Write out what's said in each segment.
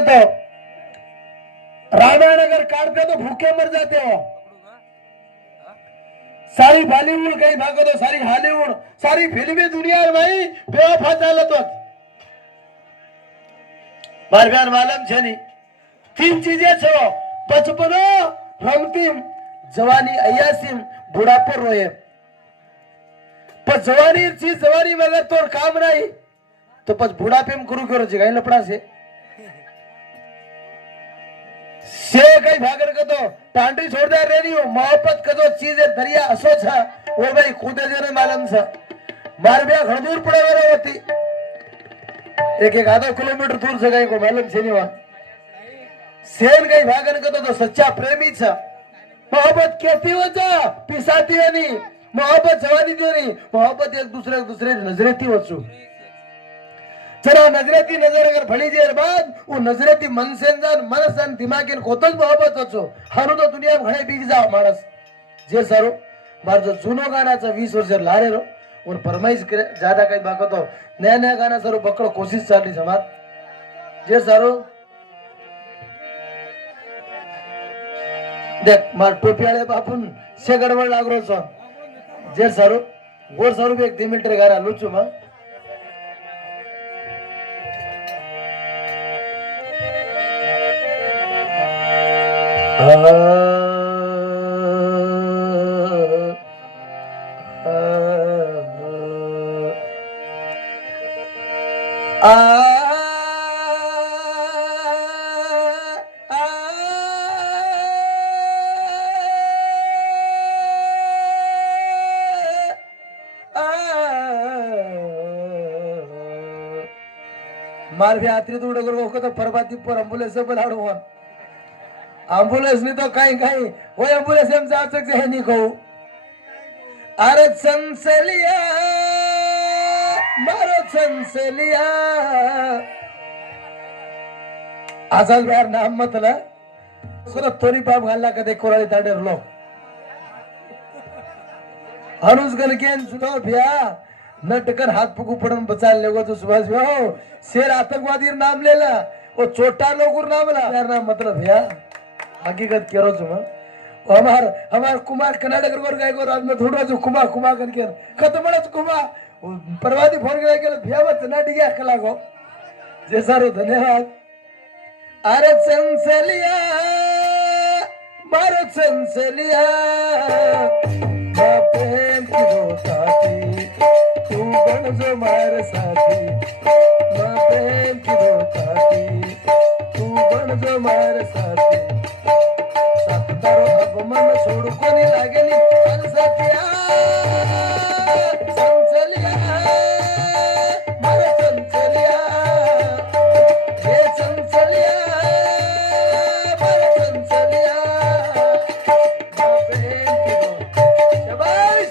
कहते हो रामायण अगर काटते तो भूखे मर जाते हो। सारी बॉलीवुड कहीं भागो तो सारी हॉलीवुड सारी फिल्मी दुनिया में भाई बेवफा चालत होत। मार बहन मालूम छे नहीं तीन चीजें छो बचपनो रमतीम जवानी अयासीम बुढ़ापो रोए। पर जवानी चीज जवानी में अगर तोर काम नहीं तो पछ बुढ़ापे में करू करो जगह लपड़ा से कई भागर का तो टांडी छोड़ दे रही हो मोहब्बत का जो चीज है दरिया असो छा वो भाई कूदे जो ने मालूम सा मार बिया घण दूर पड़े वाला होती एक आधा किलोमीटर दूर से गई को मालूम छे नहीं वहां सेन कई भागन का तो सच्चा प्रेमी छा मोहब्बत कहती हो जा पिसाती है नहीं मोहब्बत जवानी दी नहीं मोहब्बत एक दूसरे नजरेती हो छु जरा नजरेती नजर अगर भली देर बाद वो नजरेती मन से मन सन दिमाग कोतज मोहब्बत हो हारू तो दुनिया में घणे बीग जाओ मानस जे सारो मार जो जूनो गाना 20 वर्ष लारे रो और फरमाइश करे ज्यादा कई बाको तो नया गाना सारो पकड़ो कोशिश चाली समाज जे सारो देख मार टोपी वाले बापुन से गड़बड़ लाग रो छो जे सारो गोर सारो भी 1 मीटर गारा लुचू मा मार भी आत्री तू डगर तो फरबाती पर एम्बुलेंस बुलाड़ो एम्बुलेंस नहीं तो कहीं कहीं वो एम्बुलेंस हम जा सकते हैं नहीं कहू अरे चंसलिया मारो चंसलिया आजाद बिहार नाम मतलब सुनो तोरी बाप घालना कदे कोराली ताडे लो हनुस गन के सुनो भैया नटकर हाथ पकू पड़न बचा लेगो तो सुभाष भैया शेर आतंकवादी नाम लेला वो छोटा लोगों नाम ला यार नाम मतलब भैया हकीकत करो तुम हमार कुमार कर्नाटक गोर गए गो राज में थोड़ा जो कुमा कुमा करके खत्म बड़ा कुमा परवादी फोन करे के भैया मत ना डिया कला को जैसा रो धन्यवाद अरे चंसलिया मारो चंसलिया प्रेम की धोखाती तू बन जो मार साथी प्रेम की धोखाती तू बन जो मार साथी अब मन छोड़ को नहीं लागे नहीं कर सकिया चंचलिया मारे चंचलिया ये चंचलिया मारे चंचलिया बहन की दो शाबाश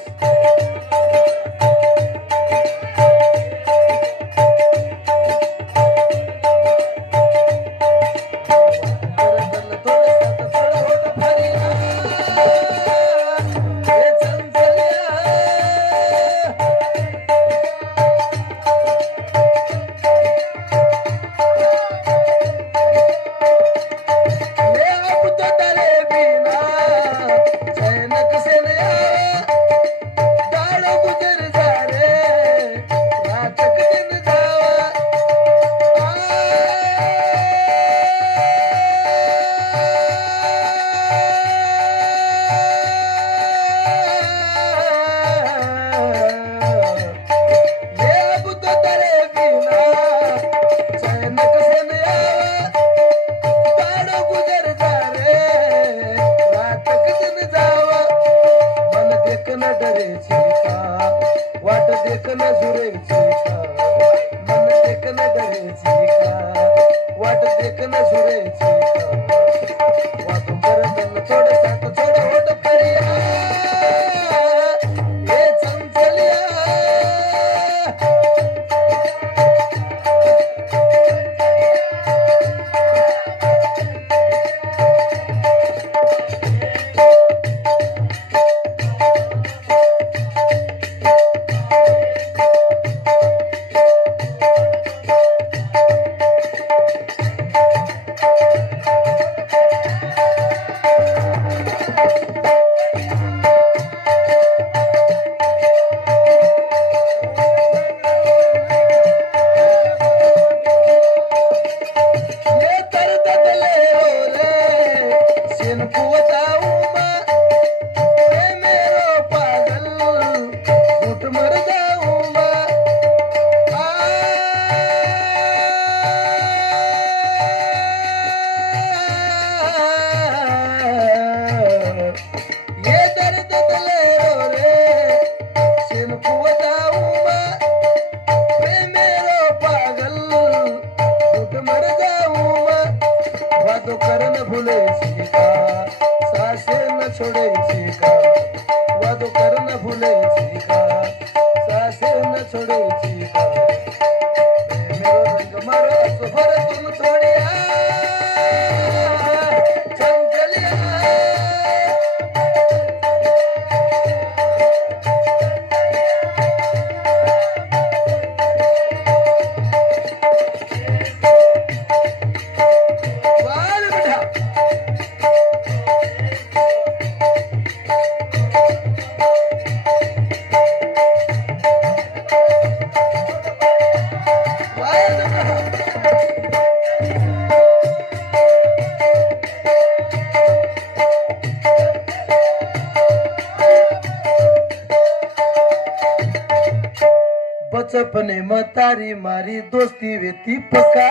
बचपने में तारी मारी दोस्ती वेती पक्का,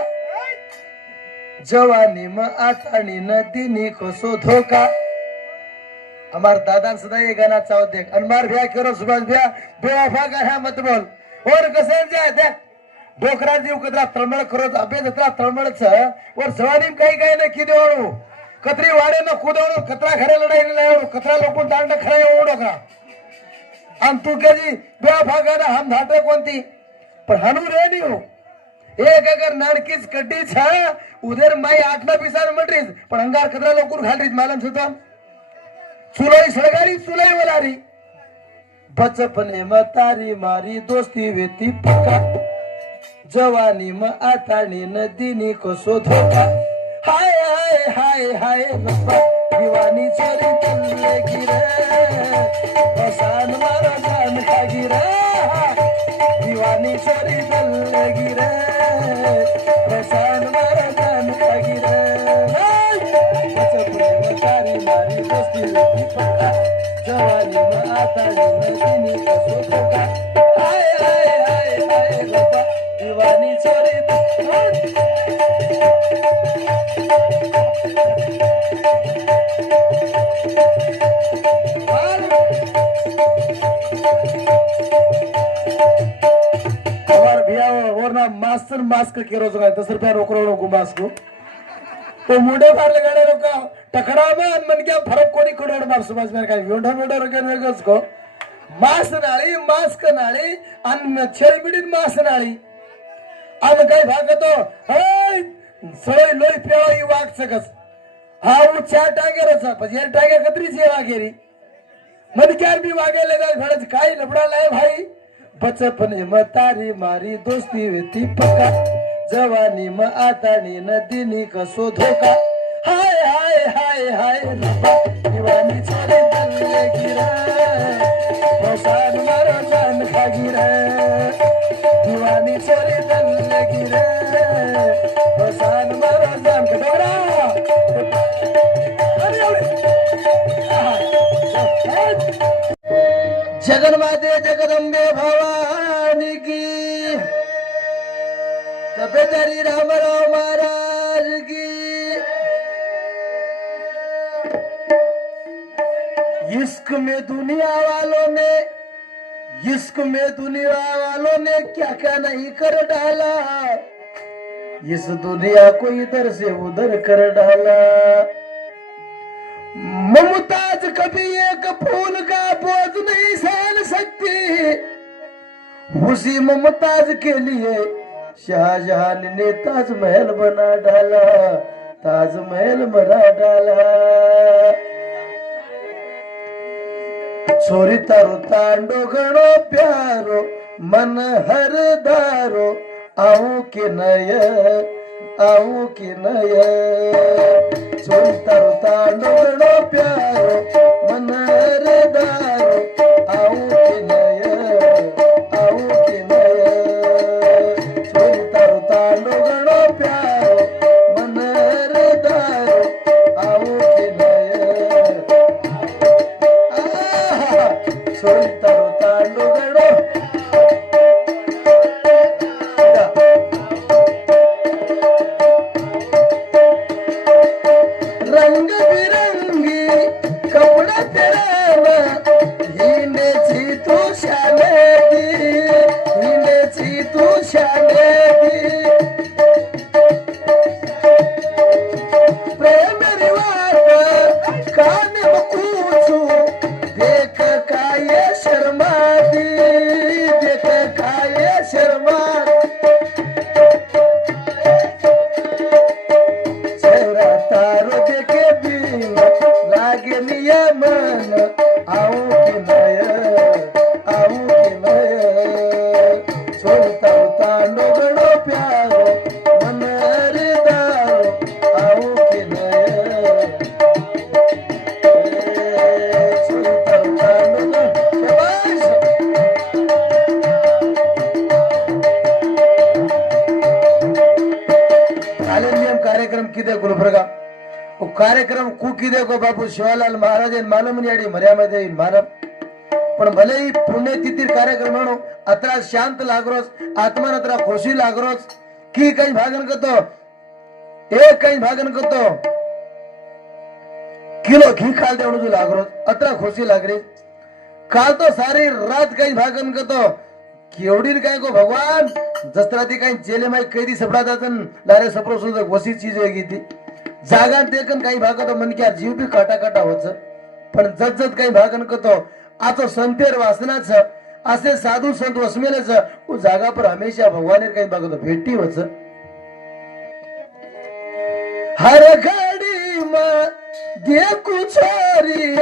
जवानी में आतानी न दीनी को सो धोखा। हमार दादा सदा ये गाना चाहो देख, अनमार भैया करो सुभाष भैया बेवफा का है मत बोल। और कसे जाए देख डोकरा जीव कतरा तळमळ करो अबे जत्रा तळमळच और जवानी काही काही न की देवणू कतरी वाडे न कुदवणू कतरा खरे लढाई न लावणू कतरा लोक दांड खरे ओढो का आणि तू कधी बेवफा गाना हम धाटे कोणती पण हनु रे नहीं हो एक अगर नाडकीच कड्डीच है उधर माई 8 पिसान मटरीज पण अंगार कतरा लोकूर घालरीज मालम सुतम चुलाई सळगारी चुलाई वलारी। बचपने में तारी मारी दोस्ती वेती पक्का, जवानी में आतानी न दीनी को सो धोखा। हाय हाय हाय हाय रब्बा दीवानी चोरी तल्ले गिरे बसान मारो जान खा गिरे दीवानी चोरी तल्ले गिरे बसान मारो जान खा गिरे। बचपने में तारी मारी दोस्ती वेती पक्का, जवानी में आतानी न दीनी को सो धोखा। हाय हाय हाय हाय रब्बा दीवानी चोरी मास्टर मास्क के रोज 10 रुपया रोक रो मास्क तो मुंडे मार लगाने रोका टकरा में मन क्या फरक कोणी करोड मार समझ में काय विंडो विंडो रोके वेगस को मास्क नाळी अन छेल बिडीन मास्क नाळी अन काय भागतो हे सळई लोई पेवाई वाग सकस हा उ चार टागेरच पण ये टागे कतरी सेवा केरी मन क्या भी वागे लगा भडज काय लबडा लाय भाई। बचपने में तारी मारी दोस्ती वेती पक्का, जवानी में आतानी न दीनी का सो धोखा। हाय हाय हाय हाय रब्बा दीवानी छोड़ी तल्ले गिरे बसान मारो जान खा गिरे दीवानी छोड़ी तल्ले गिरे बसान मारो जान खा डोरा। जगन्माते जगदम्बे भवानी की तपेदारी रामराव महाराज की। इश्क में दुनिया वालों ने क्या क्या नहीं कर डाला, इस दुनिया को इधर से उधर कर डाला। मुमताज कभी एक फूल का बोझ नहीं सहन सकती, उसी मुमताज के लिए शाहजहां ने ताजमहल बना डाला, ताजमहल बना डाला। छोरी तारो तांडो गणो प्यारो मन हर दारो आऊं कि नय कार्यक्रम किदे गुलबर्गा वो कार्यक्रम कु किदे को बापू शिवालाल महाराज मालम याडी मर्यामध्ये मालम पण भले ही पुण्यतिथी कार्यक्रम म्हणू अत्रा शांत लागरोस आत्मा अत्रा खुशी लागरोस की काही भागन करतो एक काही भागन करतो किलो घी खाल दे म्हणू लागरोस अत्रा खुशी लागरी काल तो सारी रात काही भागन करतो केवढी काय को भगवान जसरा ती काही जेले माई कैदी सपडा जातन लारे सपरो सुद्धा वसी चीज वेगळी ती जागा देखन काही भागतो मन क्या जीव बी काटा काटा होच पण जत काही भागन करतो आचो संतेर वासनाच असे साधू संत वसमेलच वो जागा पर हमेशा भगवान काही भागतो भेटी होच हर घड़ी में देखू छोरी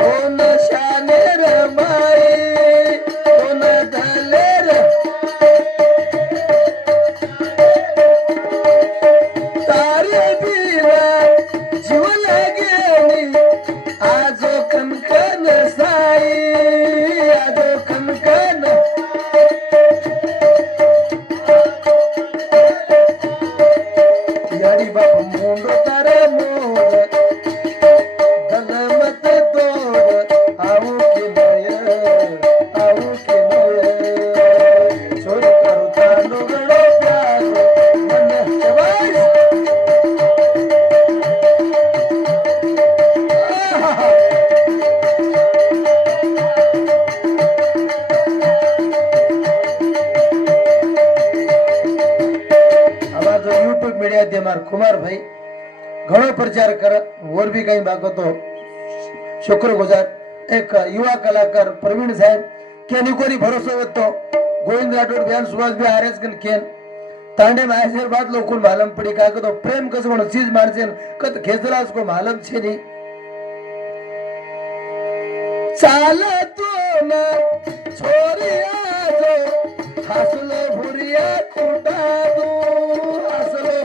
तो नशाने रमाई तो न धलेर तारे बिना जीव लगेनी आजो कनकन साई आजो कनकन यारी बाप मुंडो तारे मोर दलमत तोड़ आऊ के नय छोड़ करू तांडो गड़ो प्यारो मन शबाश यूट्यूब मीडिया दे मार कुमार भाई घणो प्रचार कर और भी कहीं बागतो शुक्रगुजार एक युवा कलाकार प्रवीण साहेब के निकोरी भरोसा होतो गोविंद राठोड बयान सुभाष भी आरेस कन केन तांडे मायसेर बात लोकून मालम पडी का तो प्रेम कस म्हणून चीज माणसेन कत खेचलास को मालम छे नी चाला तो ना छोरी आजो हसलो भुरिया कुटा दो हसलो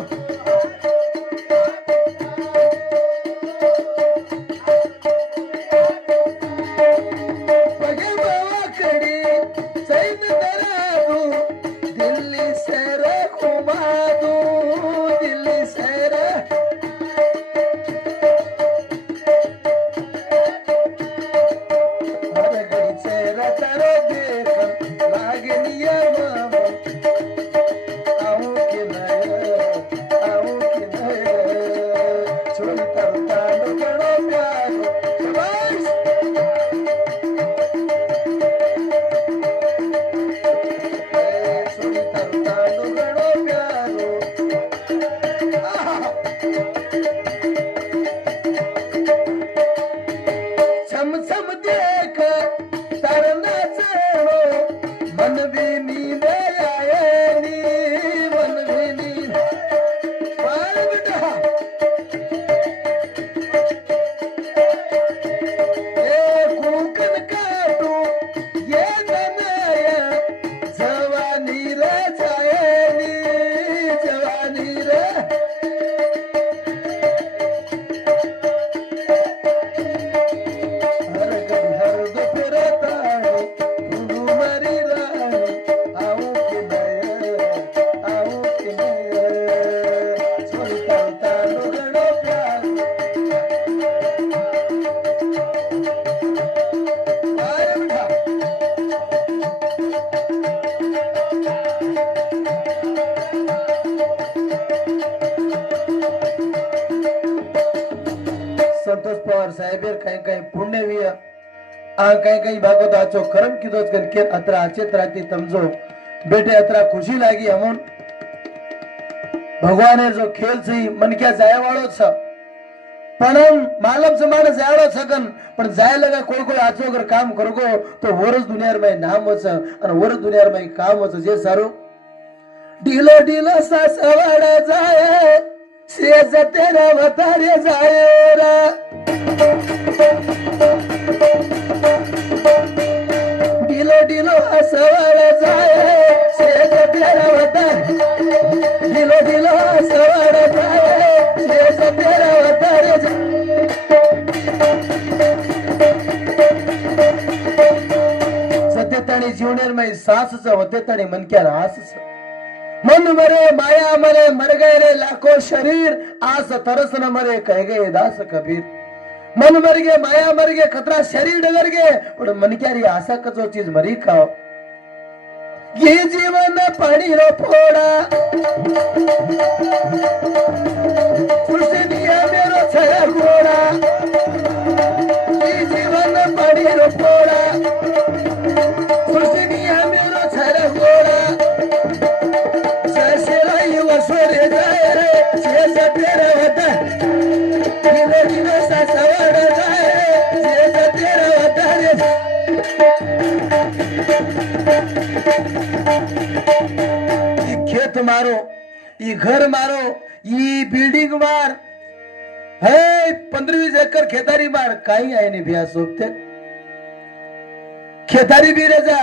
संतोष पवार साहेब काही काही पुण्यवीय आ काही काही भागवत आचो करम किदोच कन के अत्रा आचेत राती तमजो बेटे अत्रा खुशी लागी हमन भगवाने जो खेल सही मन क्या जाय वाळो छ पण मालम समान जायड़ो छगन पण जाय लगा कोई कोई आचो अगर काम करगो तो वरस दुनिया में नाम वच और वरस दुनिया में काम वच जे सारो ढीलो ढीलो सा सवाड़ा जाए से तेरा वतारे जाएरा ढीलो ढीलो सवाड़ा जाए से तेरा वतारे ढीलो ढीलो सवाड़ा जाए से तेरा वतारे सत्यताणी जीवनेर में सास होते ताणी मन क्या रास मन मरे माया मरे मर गए रे लाखों शरीर, आस तरस न मरे कह गए दास कबीर। मन मर गए माया मर गए खतरा शरीर डगर गए, पर मन क्या री आशा कचो चीज मरी खाओ। ये जीवन पानी रो फोड़ा, दिया मेरो छया घोड़ा। ये जीवन पानी रो फोड़ा, दिया मेरो छया घोड़ा। ससुरा युवा सोरे जाए रे, से तेरा होता धीरे धीरे ससुरा जाए रे, से तेरा होता रे। खेत मारो, ई घर मारो, ई बिल्डिंग मार, है 15-20 एकर खेतारी मार, काही आहे नाही भ्या सोबते खेतारी बी रेजा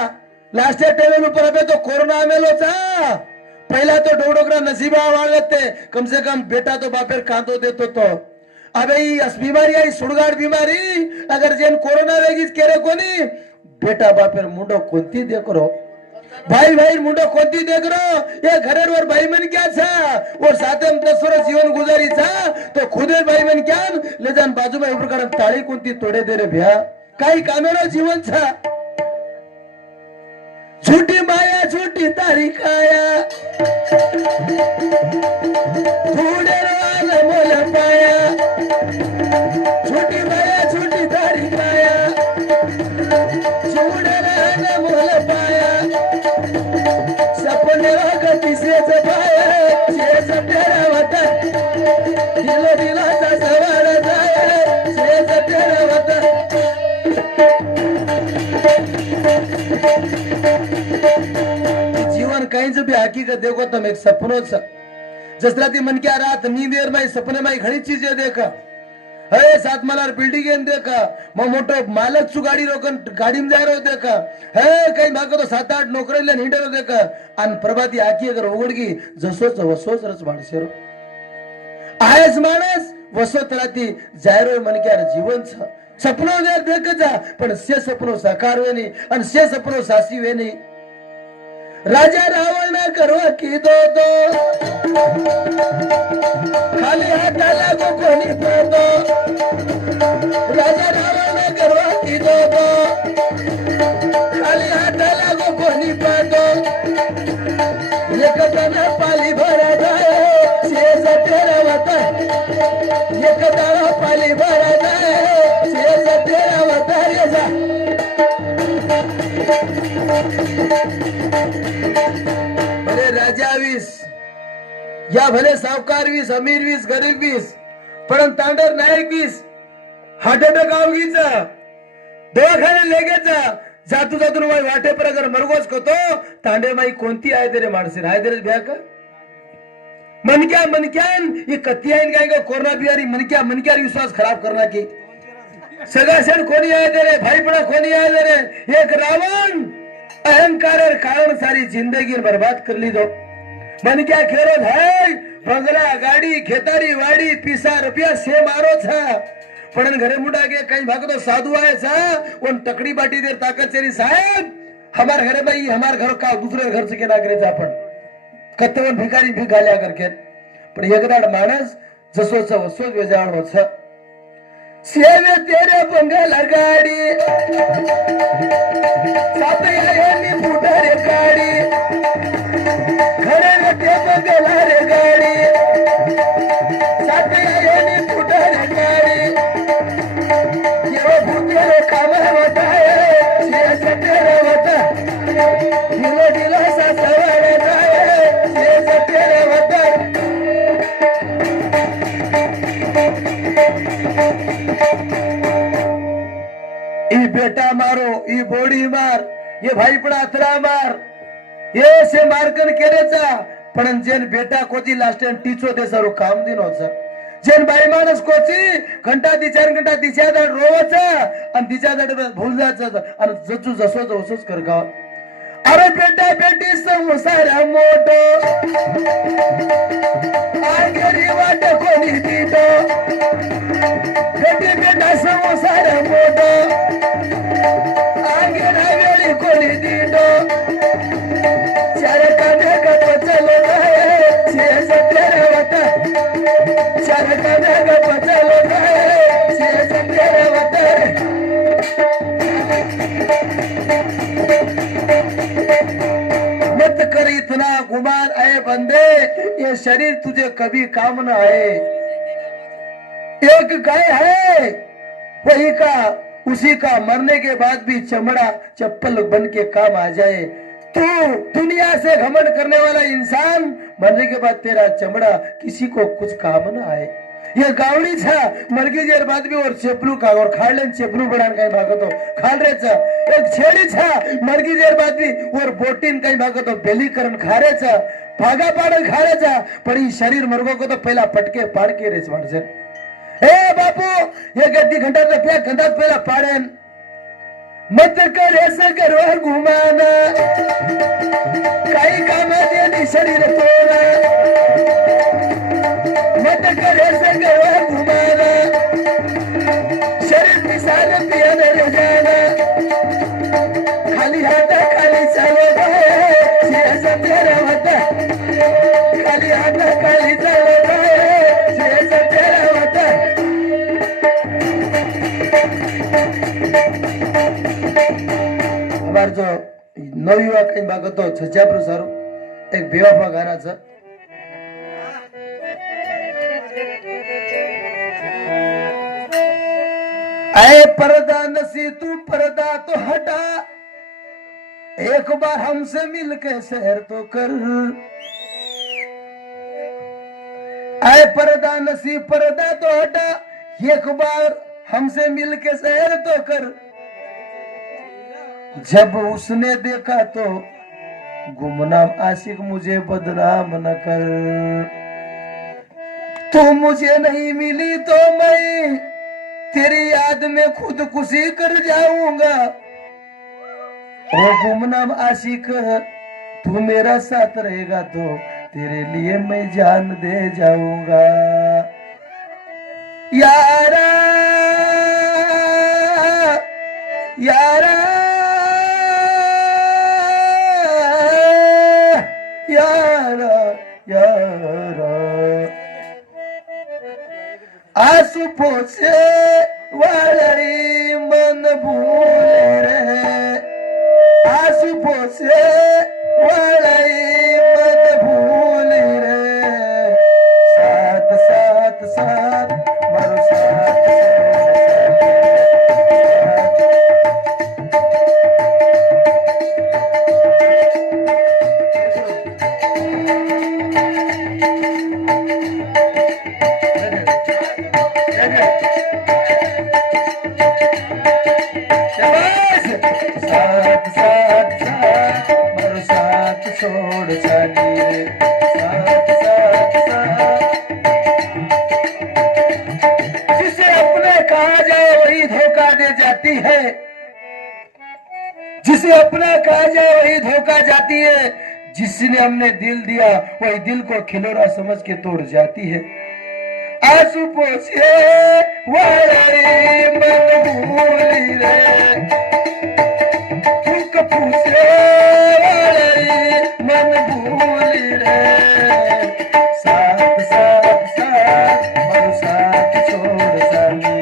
लास्ट टेबल ऊपर अबे तो कोरोना आमेलो चा पहला तो डोडोगरा नसीबा वाळते कम से कम बेटा तो बापेर कांदो देतो तो अबे ई अस बीमारी आई सुडगाड बीमारी अगर जेन कोरोना वेगीच केरे कोणी बेटा बापेर मुंडो कोणती देखरो भाई भाई मुंडो कोणती देखरो ये घरेर वर भाई मन क्या छा और साथे में 10 वर्ष जीवन गुजारी छा तो खुदे भाई मन क्या ले जान बाजू में ऊपर कर ताळी कोणती तोडे दे रे भ्या काही कामेरो जीवन छा झूठी माया झूठी तारी काया थोड़े वाला मोल पाया झूठी माया झूठी तारी काया थोड़े वाला मोल पाया सपने गति से जबाया से तेरा वतन दिलो दिला सा सवार जाए से तेरा वतन जीवन काहीच भी हकीकत देखो तुम एक सपनोच जसरा ती मन क्या रात नींदेर में सपने में घणी चीजें देखा है सात मलार बिल्डिंग देखा मग मोटो मालक चु गाडी रोकन गाडी में जाय रो देखा है काही भाग तो 7-8 नोकरीला हिंडरो देखा अन प्रभाती आकी अगर उघडगी जसोच वसोच रच माणसेरो आहेस माणस वसोत राती जायरो मन क्या जीवन छ सपनो देख जा पण से सपनो साकार वे नहीं अन से सपनो सासी वे नहीं राजा रावण करवा की दो खाली हाथ लागो कोणी दो राजा रावण करवा की दो खाली हाथ लागो कोणी दो एक दाना पाली भरा जाए शेष तेरा वतन एक दाना पाली भरा जाए शेष तेरा वतन रे जा भले राजा वीस या भले सावकार वीस अमीर वीस गरीब वीस पण तांडर नायक वीस हार्ट अटॅक आवगीचा दवाखाने लेगेचा जातू जातून वाई वाटे पर अगर मरगोच कतो तांडे माई कोणती आहे तेरे माणसे आहे तेरे भ्या का मन क्या ये कत्ती आहे काय का कोरोना बिहारी मन क्या विश्वास खराब करना की सगासण कोणी आहे तेरे भाईपड़ा कोणी आहे तेरे एक रावण अहंकार कारण सारी जिंदगी बर्बाद कर ली दो मन क्या खेरो भाई बंगला गाड़ी खेतारी वाड़ी पीसा रुपया से मारो था पण घरे मुड़ा के कहीं भाग तो साधु आए सा उन टकड़ी बाटी देर ताकत चेरी साहेब हमारे घरे भाई हमारे घर का दूसरे घर से के ना करे अपन कत्तवन भिकारी भिगाल्या करके पण एकदाड माणस जसोच वसोच वेजाळ होछ सेवे तेरे बंगला गाड़ी सापया येनी फुटारे गाड़ी घरे ते बंगला रे गाड़ी सापया येनी फुटारे गाड़ी ये भूतेरे काम होता है से तेरे होता दिलो दिलो सा सवार जाए से तेरे होता ई बेटा मारो ई बोडी मार ये भाई पड़ा अथरा मार ये से मारकन केरेचा पण जेन बेटा कोची लास्ट टाइम टीचो दे सरो काम दिन होचा जेन बाई माणस कोची घंटा दी 4 घंटा दिच्या दड रोवचा आणि दिच्या दड भूल जायचं आणि जचू जसो जसोच कर गाव अरे बेटा बेटी संसार मोठो आगरी वाट कोणी दीतो बेटी बेटा संसार मोठो आगरी वेळी कोणी दीतो चार कांदे कप चलो शरकने का बचल है से तेरे वतन मत कर इतना गुमान आए बंदे ये शरीर तुझे कभी काम न आए एक गाय है वही का उसी का मरने के बाद भी चमड़ा चप्पल बन के काम आ जाए तू दुनिया से घमंड करने वाला इंसान मरने के बाद तेरा चमड़ा किसी को कुछ काम न आए ये गावड़ी छा मरगी जेर बाद भी और चेपलू का और खाड़ले चेपलू बड़ान कहीं भागो तो खाड़ रे छा एक छेड़ी छा मरगी जेर बाद भी और बोटीन कहीं भागो तो बेली करन खारे छा भागा पाड़न खारे छा पर ये शरीर मरगो को तो पहला पटके पाड़ के रेच मार से ए बापू ये गद्दी घंटा तो पे गंदा पहला पाड़ेन मत कर ऐसे करवा घुमाना कई काम दे शरीर तोड़ा मत कर ऐसे करवा घुमाना शरीर पिसाने पिया मेरे जाना खाली हाथ खाली चलो गए सब तेरा होता खाली हाथ खाली चलो गए सब तेरा होता हमार जो नवयुवक कहीं भागतो छच्याप्रु सारो एक बेवफा गाना छ आए पर्दा नसी तू पर्दा तो हटा एक बार हमसे मिलके सैर तो कर आए पर्दा नसी पर्दा तो हटा एक बार हमसे मिलके सैर तो कर जब उसने देखा तो गुमनाम आशिक मुझे बदनाम न कर तू मुझे नहीं मिली तो मैं तेरी याद में खुदकुशी कर जाऊंगा ओ गुमनाम आशिक तू मेरा साथ रहेगा तो तेरे लिए मैं जान दे जाऊंगा यारा यारा यारा यारा आंसू पोछे वाली मन भूल रे आंसू पोछे वाली मन भूल रे साथ साथ साथ मरो साथ छोड़ साथी साथ साथ साथ जिसे अपने कहा जाए वही धोखा दे जाती है जिसे अपना कहा जाए वही धोखा जाती है जिसने हमने दिल दिया वही दिल को खिलौना समझ के तोड़ जाती है आंसू पोछे वाली मन भूली रे दुख पूछे मन भूल रे साथ साथ साथ मरो साथ छोड़ साथी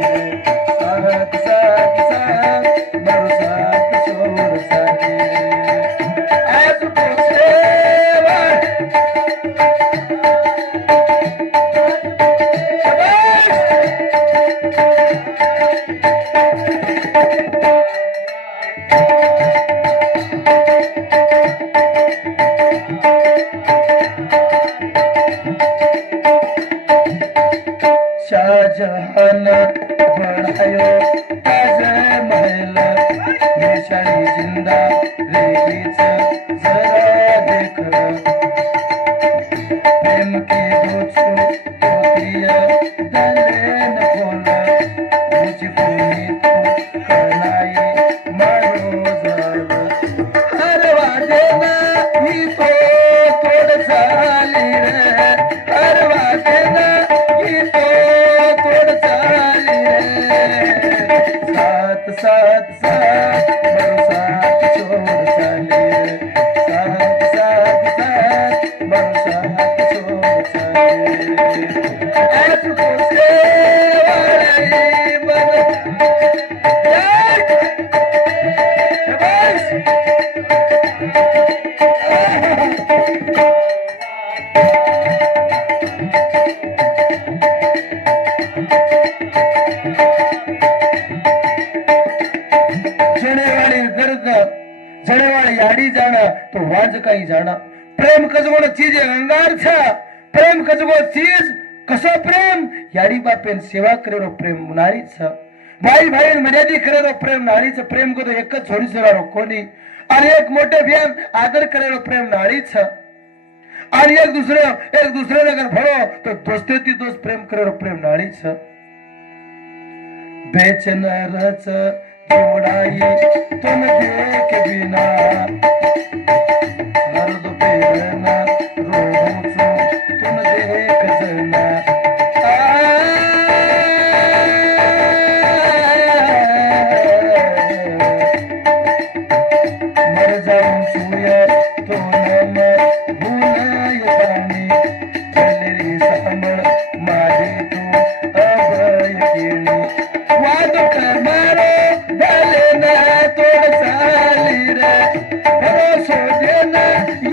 साथ साथ साथ मरो साथ छोड़ साथी आज पूछे शाहजहान बढ़ायो ताज महल निशानी जिंदा रेगीच जरा देख प्रेम की दोछो पोतिया दले न बोल मुझको ही तो करनाई मारो जरा हर वादे ना ही तो तोड़ चाली रे हर वादे ना ही तो साथ साथ मरो साथ छोड़ साले साथ साथ साथ मरो साथ छोड़ साले याडी जाना तो वाज काही जाना प्रेम कजगोण चीज अंगार छ प्रेम कजगो चीज कसो प्रेम याडी बापेन सेवा करेरो प्रेम नारी छ भाई भाई मर्यादी करेरो प्रेम नारीचं प्रेम को तो एकच छोडी सरारो कोणी आणि एक मोठे भ्यान आदर करेरो प्रेम नारी छ आणि एक दुसरे अगर भरो तो दोस्ते ती दोस्त प्रेम करेरो प्रेम नारी छ बेचनरच जोड़ाई तुम देख बिना हर दोपहर ना रोऊं तुम देख जना मर जाऊं सूया तो न भूलाय पानी गलेरी सांभळ माझी तू अभयकिणी वाद कर मारो डाले ना तोड़ साली रे भरोसो देना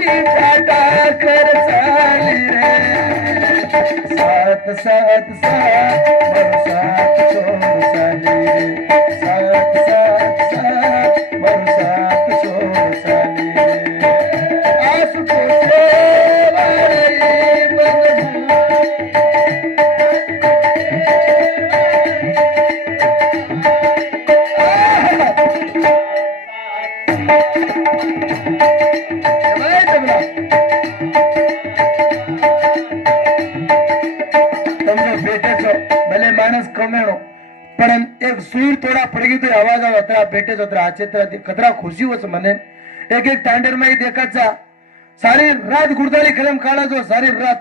ये टाटा कर साली रे साथ साथ साथ मरो साथ छोड़ साली रे साथ साथ साथ मरो साथ छोड़ साली रे आस को सेवारे भले माणस कमेणो पण एक सूर थोडा पडगी तो आवाज आवतरा बेटे जोत्रा आचेत्रा कतरा खुशी होच मने एक एक तांडेर में देखाचा सारी रात गुरदाली कलम काढा जो सारी रात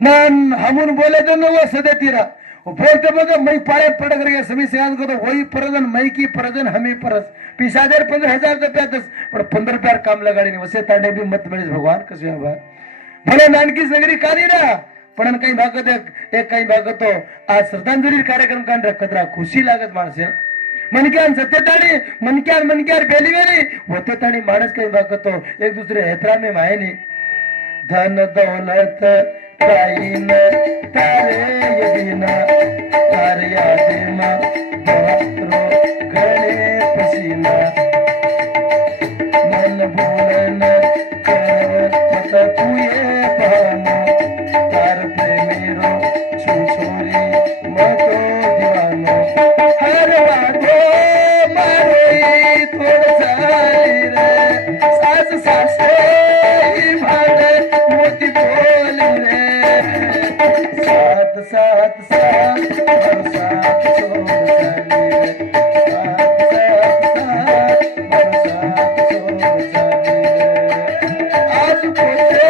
मन हमून बोले तो न वो सदे तीरा बोलते बोलते मई पाळे पड़ गए सभी सियान को तो वही परजन मई की परजन हमें परस 20,000 15,000 रुपया दस पण 15 रुपया काम लगाड़ी नहीं वसे तांडे भी मत मिले भगवान कसे भले नानकी सगरी कानी ना पण काही भागत एक काही भागत आज श्रद्धांजली कार्यक्रम कान कतरा खुशी लागत माणसे मनक्यान सत्यताणी मनक्यार बेली वेली होते ताणी माणस काही भागत एक दुसरे हेतरा में मायनी धन दौलत पाइन तारे यदीना तार यादेमा बहरो गणे पसीना मन भूलन कर मत तुये पानो तार प्रेमेरो छोरी मतो दीवानो हर वादो मारोई थोड़ साली रे सास सासे भाले मोती बोली रे साथ साथ साथ मरो साथ छोड़ साली रे साथ साथ साथ मरो साथ छोड़ साली रे आज पोते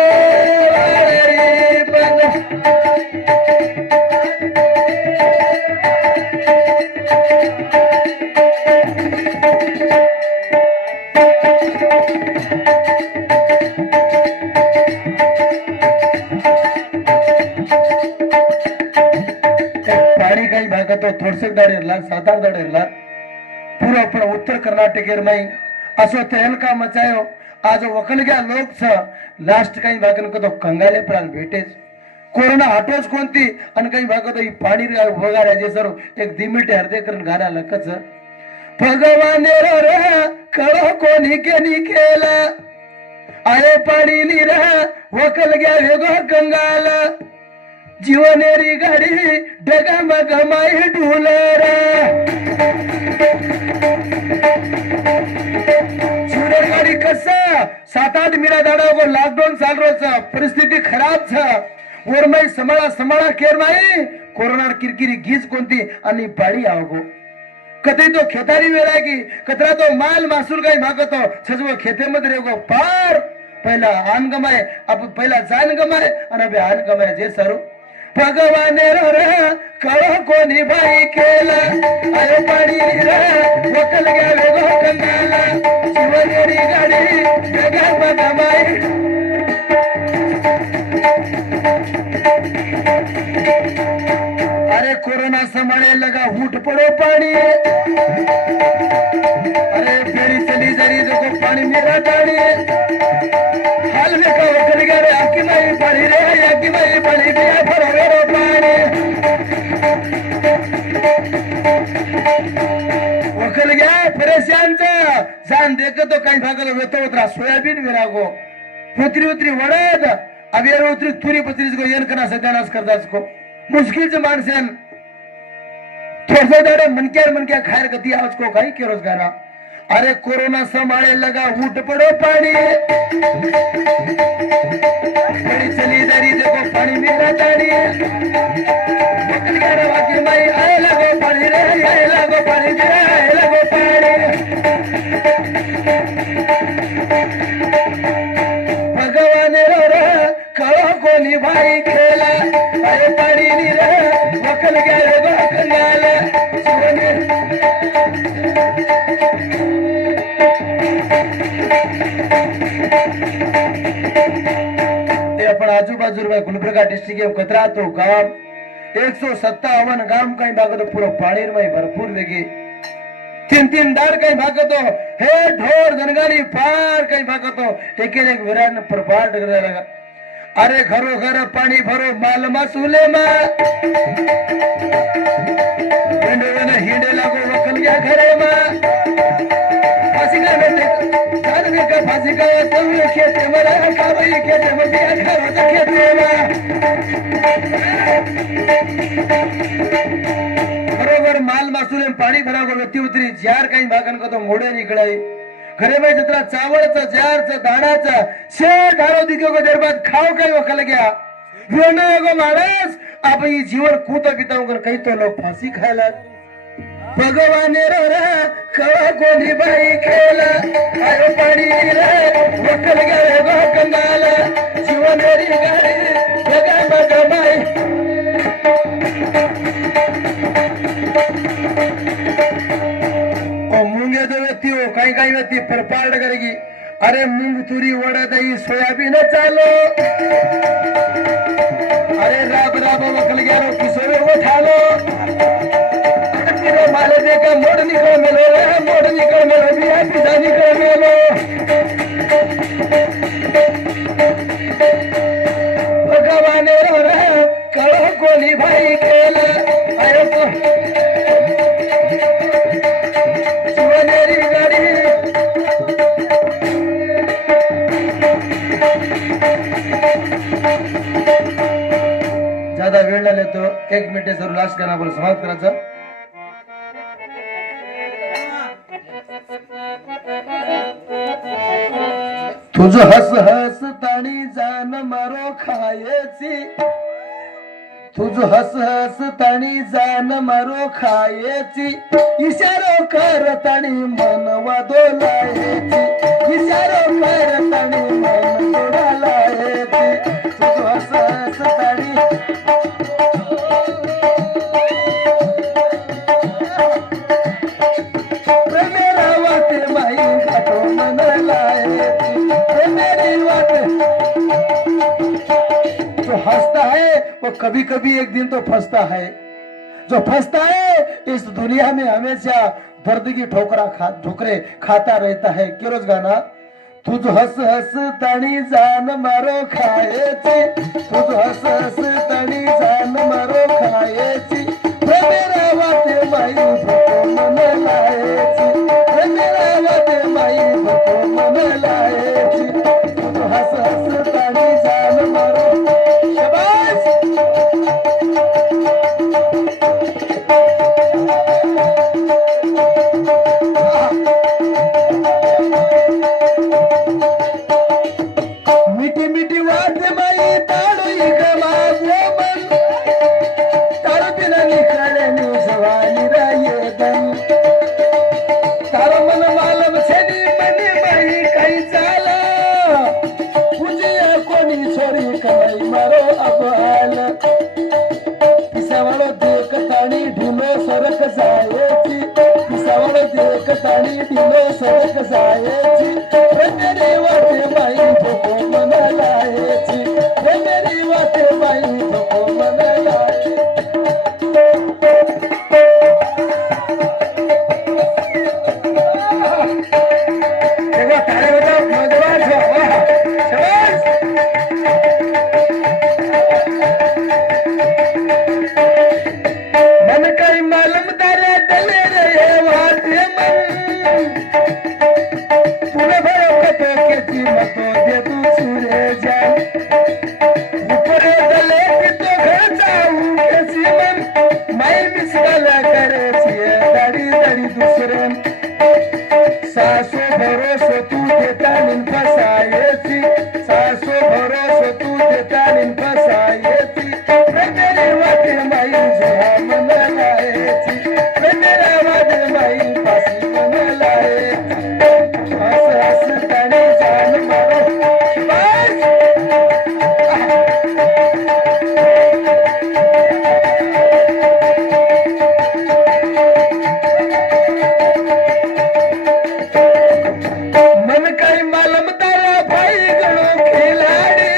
पाणी काही भागात थोडसे दाडे इरला 7-8 दाडे इरला पूरा पण उत्तर कर्नाटकेर माई असो तहलका मचायो आज वकलग्या लोक छ लास्ट काही भागन को तो कंगाले प्राण भेटेच कोरोना हटोच कोणती आणि काही भागात ही पाणी वगार जे सर एक दिमिटे हृदय करून गाणा लकच भगवान रे कळो कोणी केनी केला आये पाणी निरा वकल गया वेगो कंगाल जीवनेरी गाडी डगा मग माई ढुलरा सुरे गाडी कसा 7-8 मिरा दाडा को लॉकडाउन चाल रोचा परिस्थिती खराब छ वरमाई समाळा केर माई कोरोना किरकिरी गीज कोणती आणि पाणी आवगो कधी तो खेतारी वेळा की कतरा तो माल मासूल काही मागतो छजवो खेतेमध्ये रेगो पार पहिला आन गमाय अब पहिला जान गमाय आणि अब आन गमाय जे सरू भगवान रे कळो कोणी बाई केला आयो पाणी रे वकल गया वेगो कंगाला शिवनेरी गाडी वेगा बगमाई अरे कोरोना संभाळे लगा उठ पड़ो पानी अरे फेरी चली जरी देखो पानी मेरा डाली हाल में का वकल गया रे आकी माई पानी रे आकी माई पानी दिया भरो रो पानी वकल गया परेशान था जान देख तो काही भागाला वेतो उतरा सोयाबीन विरागो उतरी उतरी वड़द अबेर उतरी तुरी पत्रीस को येन कना सत्यानाश करदास को मुश्किल से माणसेन थोड़ा दाड़े मनक्या खायर गति आज को काही के रोजगारा अरे कोरोना संभाले लगा उठ पड़ो पानी बड़ी चली दरी देखो पानी मेरा ताड़ी निकल गया रे बाकी माई आए लगो पानी रे आए लगो पानी रे आए लगो पानी भगवान रे करो को निभाई खेला आए पानी नी रे निकल गया रे बाकंगाल पण आजूबाजू गुलबर्गा डिस्ट्रिक्ट कतरा तो गांव 157 गांव काही भाग तो पूरा पानी में भरपूर वेगे तीन दार काही भाग तो हे ढोर जनगानी पार काही भाग तो एक विराट प्रपार डगरा लगा अरे घरो घर पानी भरो माल मसूले मा हिंडे लागो वकल गया घरे मा फांसी का फांसी का तुम खेते मरा खावई खेते मबिया खावा तो खेते बरोबर माल मासूल पानी भरा गो व्यक्ति उतरी जार काही भागन को तो मोड़े निकळाई घरे में जतरा चावळचा जारचा दाणाचा शे ढारो दिक्यो को देर बाद खाओ काही वकल गया रोना गो महाराज अब ये जीवन कूता पिता कर कहीं तो लोग फांसी खायला भगवान रे कवा को निभाई खेला आयो पानी रे वकल गए गो कंगाल जीवन मेरी गाड़ी जगा मगमाई ओ मूंगे तो व्यक्ति हो काही व्यक्ति परपाड़ करेगी अरे मूंग तुरी वड़ा दही सोयाबीन चालो अरे राब वकल गया रो किशोर वो ठालो माले देखा मोड़ निकल मिलो बिया पिता निकल मिलो भगवान रे करो गोली भाई खेला आयो तो मेरी गाड़ी ज्यादा वेळ न लेतो 1 मिनिट जरूर लास्ट करना बोल समाप्त करायचं तुझ हस हस ताणी जान मारो खायची तुझ हस हस ताणी जान मारो खायची इशारो कर ताणी मन वादोलायची इशारो कर ताणी मन तोडालायची तुझ हस हस ताणी हंसता है वो कभी कभी एक दिन तो फंसता है जो फंसता है इस दुनिया में हमेशा दर्द की ठोकरे खाता रहता है क्यों रोज गाना तुझ हस हस ताणी जान मारो खायची तुझ हस हस ताणी जान मारो खायची मेरा वाते माई भको मन लायची मेरा वाते माई भको मन लायची तुझ हस हस ताणी जान मारो मिठी मिठी वाट माई ताड़ो ही गमा गोमन ताड़ो माई मिसकाल करायची दाडी दाडी दुसरे सासू भरोसो तू देता फसायची सासू भरोसो तू देता फसायची मेरे वाटे माई जुहा मन लायची मेरा वाटे माई फाशी मन लायची हस हस ताणी जान मारो मन काही मालम तारा भाई गणो खिलाडी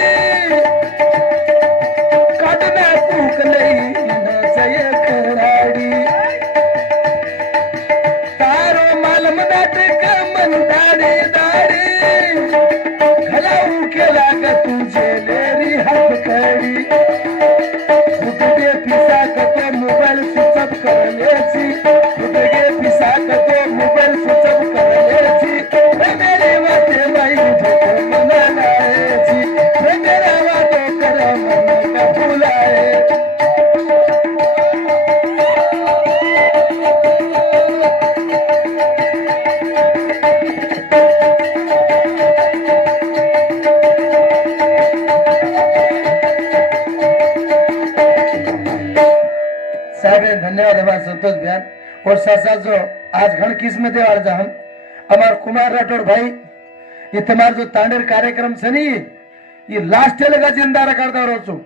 काढना तूक नाही न जय कराडी तारो मालम नाटक मन दाडी दाडी खलाऊ केला ग तुझे लेरी हात कडी खुदगे पिसा कतो मोबाईल स्विच ऑफ करण्याची खुदगे पिसा कतो मोबाईल स्विच ऑफ करण्याची मेरे वाटे माई भूख मन लायची मेरा वाटो कर मन का फुलाए साहब धन्यवाद हमारे संतोष बयान और साथ साथ जो आज घण किस्मत है और जहां हमार कुमार राठौड़ भाई ये तुम्हार जो तांडेर कार्यक्रम से नहीं ये लास्ट लगा जिंदा रखा रोचो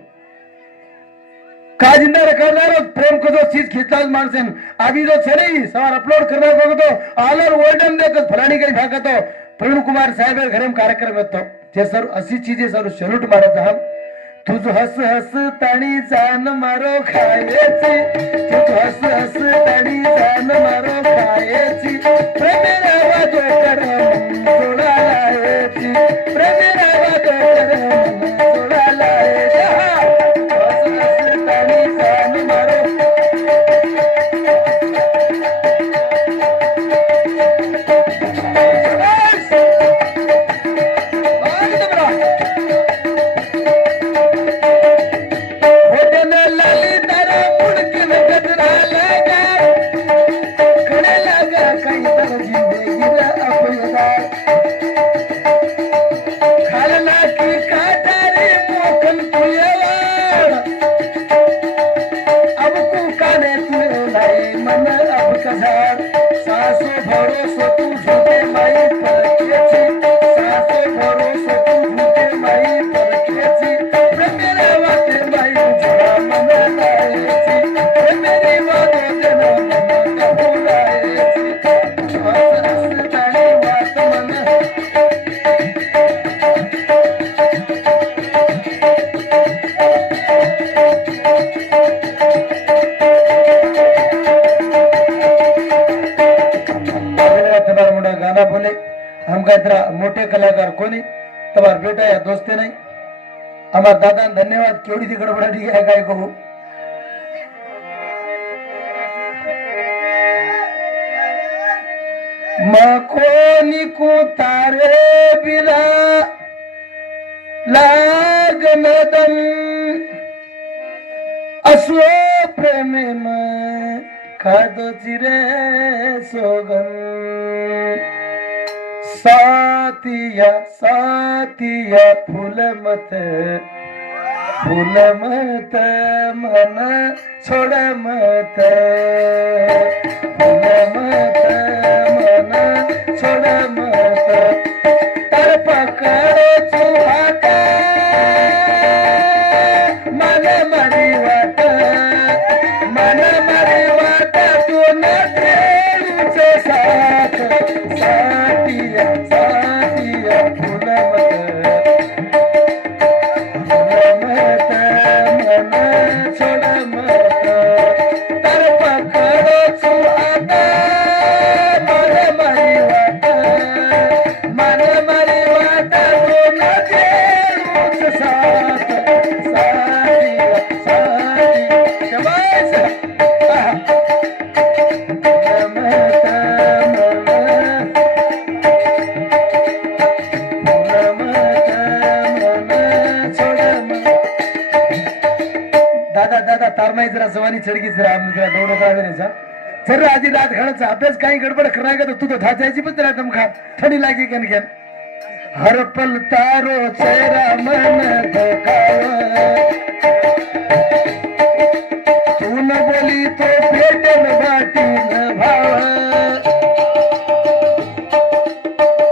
का जिंदा रखा प्रेम को जो चीज खींचता मानसे अभी जो छे नहीं सवार अपलोड करना को तो आलर वर्डन दे तो फलानी कहीं भागा तो प्रवीण कुमार साहेब घरे कार्यक्रम तो जे सर अशी चीजें सर सल्यूट मारत हम तुझ हस हस ताणी जान मारो खायची तुझ हस हस ताणी जान मारो खायची प्रेमेरा वादो कर सोडा लायची प्रेमेरा वादो कर सोडा लायची हस हस ताणी जान मारो सासो भरोसो तू झूठे माई परकेची सासो भरोसो तू झूठे माई परकेची मेरा वाटे माई जुड़ा मन लायची मेरी वादो देना मन का भुलायची हस हस ताणी वाट मन गाना बोले हम कहते मोटे कलाकार कोणी तबार बेटा या दोस्ते नहीं हमार दादा धन्यवाद केवड़ी थी गड़बड़ाटी है गाय को मकोनी को तारे बिला लाग दम असो प्रेमे में खादो चिरे सोगन सातिया सातिया फूल मत मन छोड़ मत फूल मत मन छोड़ मत तर पकड़ो चुहाटा मन मरी वाट मन मरी वाट तू न तेरे साथ सातिया सातिया फूल मत मन छोड़ मत तर पकड़ो चुहाटा मन मरी वाट तू न तेरे साथ सातिया सातिया शबाश दादा दादा तारमाई जरा आता सवानी चढगी राम दोन का सर आधी रात घालायचा अभ्यास काही गडबड कराय का तू तो धाचायची पण त्याला दम खा थंडी लागी कन घेन हर पल तारो चेहरा मन धोकाव तू न बोली तो पेटन बाटी न भाव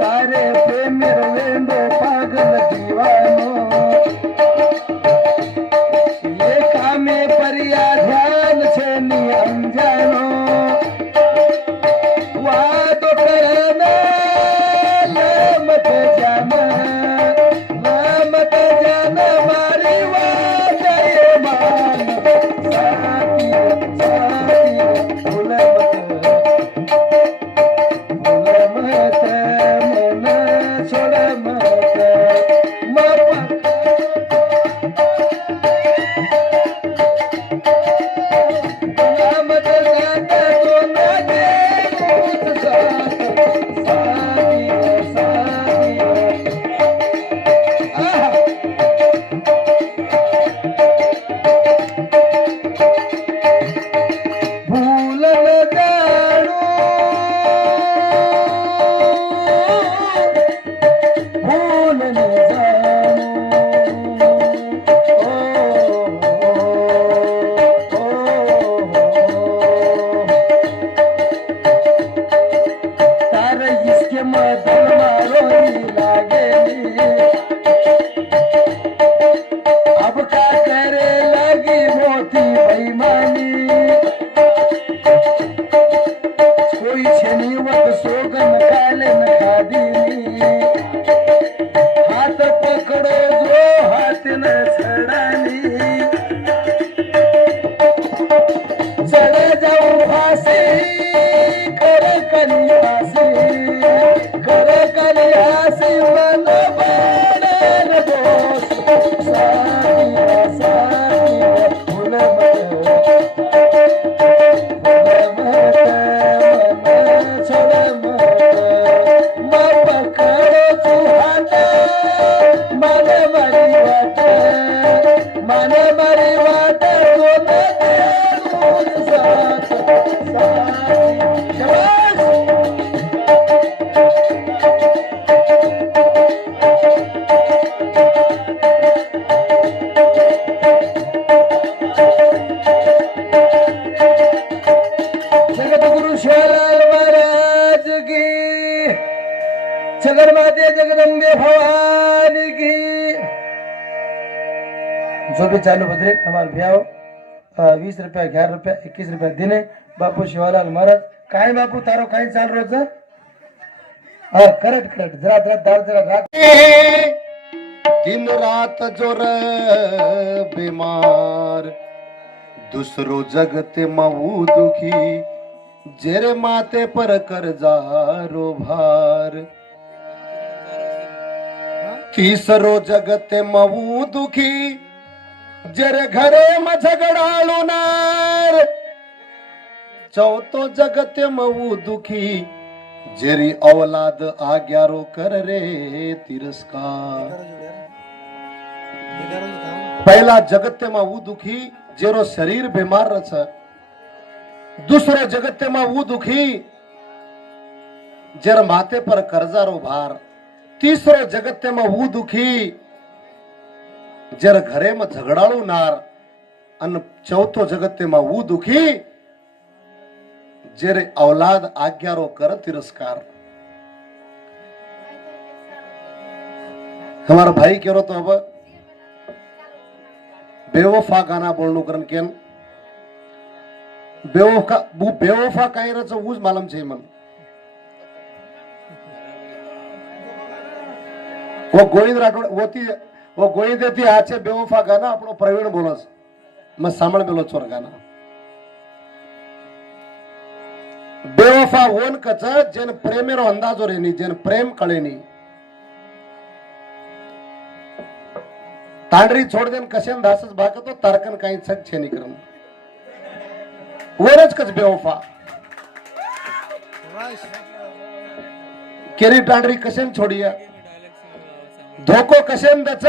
तारे प्रेम वेंदो पागल दीवानो ये कामे परिया ध्यान छे नी अंजानो वादो करना लमत जाना मारी वाद ये मान साथी साथी भूल मत मन छोड़ मत जगदम्बे भवानी की जो भी चालू बजरे हमारे भैया 20 रुपया 11 रुपया 21 रुपया दिने बापू शिवालाल महाराज काय बापू तारो काय चाल रोज हाँ करेक्ट करेक्ट जरा जरा दार जरा रात दिन रात जोर बीमार दूसरो जगत मऊ दुखी जेरे माते पर कर्जारो भार तीसरो जगत मऊ दुखी जरे घरे म झगड़ाळू नार चौथो जगत मऊ दुखी जेरी औलाद आग्यारो कर रे तिरस्कार पहला जगत मऊ दुखी जेरो शरीर बीमार रच दूसरो जगत मऊ दुखी जर माथे पर कर्जारो भार तीसरो जगत मऊ दुखी जर घरे में झगड़ाळू नार अन चौथो जगत मऊ दुखी जेरे औलाद आज्ञारो कर तिरस्कार हमारा भाई कह तो अब बेवफा गाना बोलनो करन केन बेवफा काय रच उज मालूम छे मन वो गोविंद राठोड वो गोविंद थी आचे बेवफा गाना अपनो प्रवीण बोलस मैं सामण बेलो चोर गाना बेवफा वोन कच जेन प्रेमेरो अंदाजो रेनी जेन प्रेम कळेनी तांडरी छोड़ देन कशन दासच भाकतो तारकन काही छक छेनी करम वरच कच बेवफा केरी तांडरी कशन छोड़िया धोको कशन दच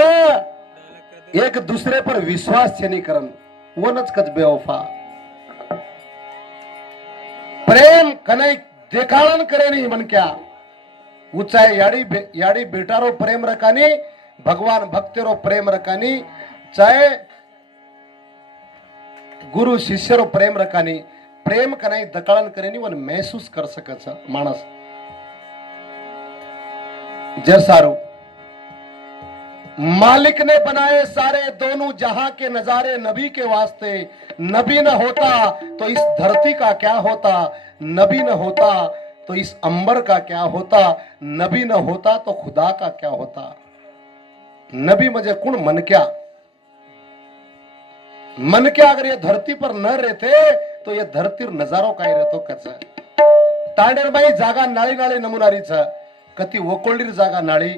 एक दूसरे पर विश्वास छेनी करम वनच कच बेवफा प्रेम कनै देखाळन करे नहीं मन क्या ऊंचाई याडी बेटारो प्रेम रखानी भगवान भक्तेरो प्रेम रखानी चाहे गुरु शिष्यरो प्रेम रखानी प्रेम कनै दकाळन करे नहीं वन महसूस कर सके छ मानस जय सारू मालिक ने बनाए सारे दोनों जहां के नजारे नबी के वास्ते नबी न होता तो इस धरती का क्या होता नबी न होता तो इस अंबर का क्या होता नबी न होता तो खुदा का क्या होता नबी मजे कुण मन क्या अगर ये धरती पर न रहते तो ये धरती नजारो काय रहतो कच तांडेरबाई जागा नाळी नाळी नमुनारी छ कती वकोळीर जागा नाळी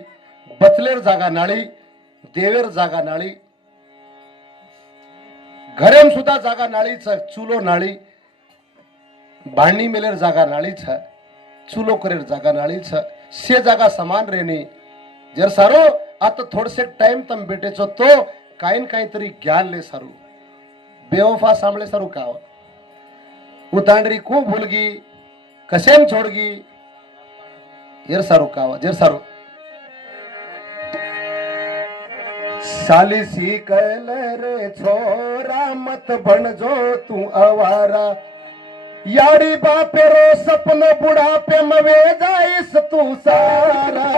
बचलेर जागा नाळी देवेर जागा नाळी घरेम सुद्धा जागा नाळी छ चुलो नाळी भांडी मेलेर जागा नाळी छ चुलो करेर जागा नाळी छ से जागा समान रहनी जर सारो आता थोड़से टाइम तम बेटे छो तो काइन काहीतरी ज्ञान ले सारू बेवफा सांभळे सारू काव उतांडरी को भूलगी कसेम छोड़गी जर सारू काव जर सारू साली सी कल रे छोरा मत बनजो तू अवारा याडी बापे रो सपन बुढ़ापे मवे जाइस तू सारा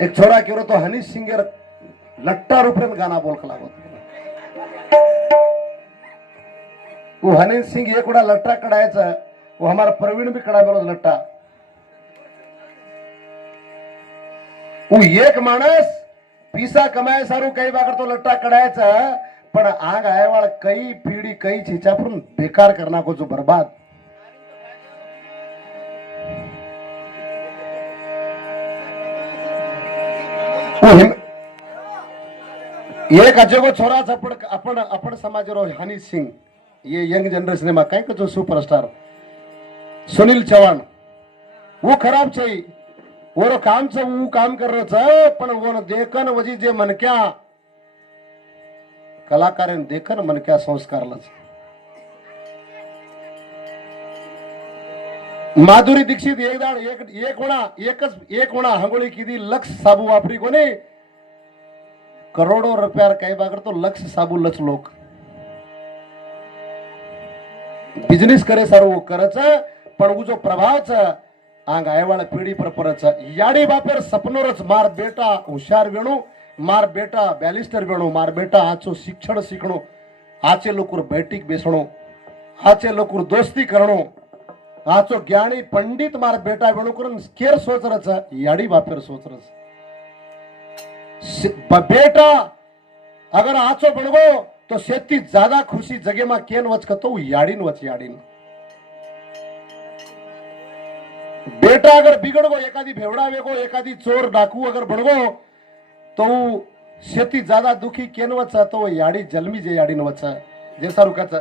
एक छोरा केरो तो हनी सिंगर लट्टा रूप में गाना बोल के लागो वो हनी सिंह एक उड़ा लट्टा कड़ायचा वो हमारा प्रवीण भी कड़ा बोलो लट्टा वो एक माणस पीसा कमाय सारू काही बागर तो लट्टा कडायचा पण आग आयवाळ कई पीडी कई छिचापून बेकार करना को जो बर्बाद एक अजगो छोरा अपन समाज रो हनी सिंह ये यंग जनरेशन में कई जो सुपरस्टार सुनील चौहान वो खराब चाहिए वो काम छ वो काम कर रहा छ पण वो देखन वजी जे मन क्या कलाकार देखन मन क्या संस्कार लच माधुरी दीक्षित एक दाड एक होणा हंगोळी किदी लक्ष साबू वापरी कोणी करोड़ों रुपया काही बागर तो लक्ष साबू लच लोक बिजनेस करे सारू वो करच पण वो जो प्रभाव छ आंग आयवाळ पीढ़ी पर परच याडी बापेर सपनोरच मार बेटा होशियार वेणु मार बेटा बैलिस्टर वेणु मार बेटा आचो शिक्षण सीखणो आचे लोकुर बैठक बेसणो आचे लोकुर दोस्ती करणो आचो ज्ञानी पंडित मार बेटा वेणु करून केर सोचरच याडी बापेर सोचरच बेटा अगर आचो बनगो तो सेती ज्यादा खुशी जगे मा केन वच कतो याडीन वच याडीन बेटा अगर बिगड़ गो एकादी भेवड़ा वेगो एकादी चोर डाकू अगर बन गो तो शेती ज्यादा दुखी केन वचा तो याडी जलमी जे याडी न वचा जे सारू कचा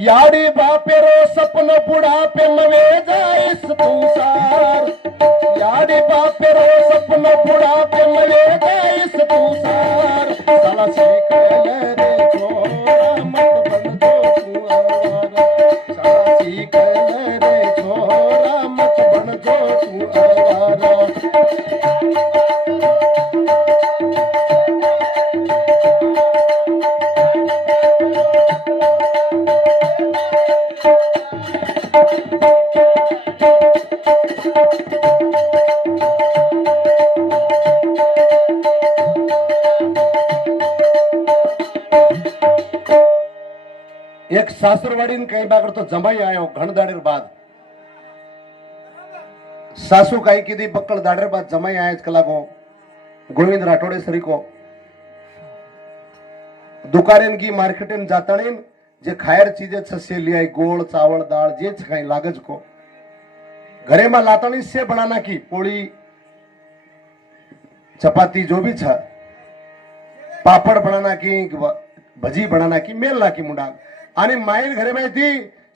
याडी बापेरो सपन बुढ़ापे मवे जाइस तू सार याडी बापेरो सपन बुढ़ापे मवे जाइस तू सार साला सीखल रे छोरा मत बन जो तू आवारा साला सीखल रे छोरा मत बन जो तू आवारा एक सासरवाड़ी कई बार तो जमाई आयो घण दाड़ेर बाद सासू काई की बक्कल दाड़ेर बाद जमाई आया कला को गोविंद राठौड़े सरी को दुकानेन की मार्केटेन जाताणीन जे खायर चीजें से लिया गोड़ चावल दाल जे खाई लागज को घरे में लाताणी से बनाना की पोड़ी चपाती जो भी छ पापड़ बनाना की भजी बनाना की मेलना की मुंडा आणि माईल घरे में थी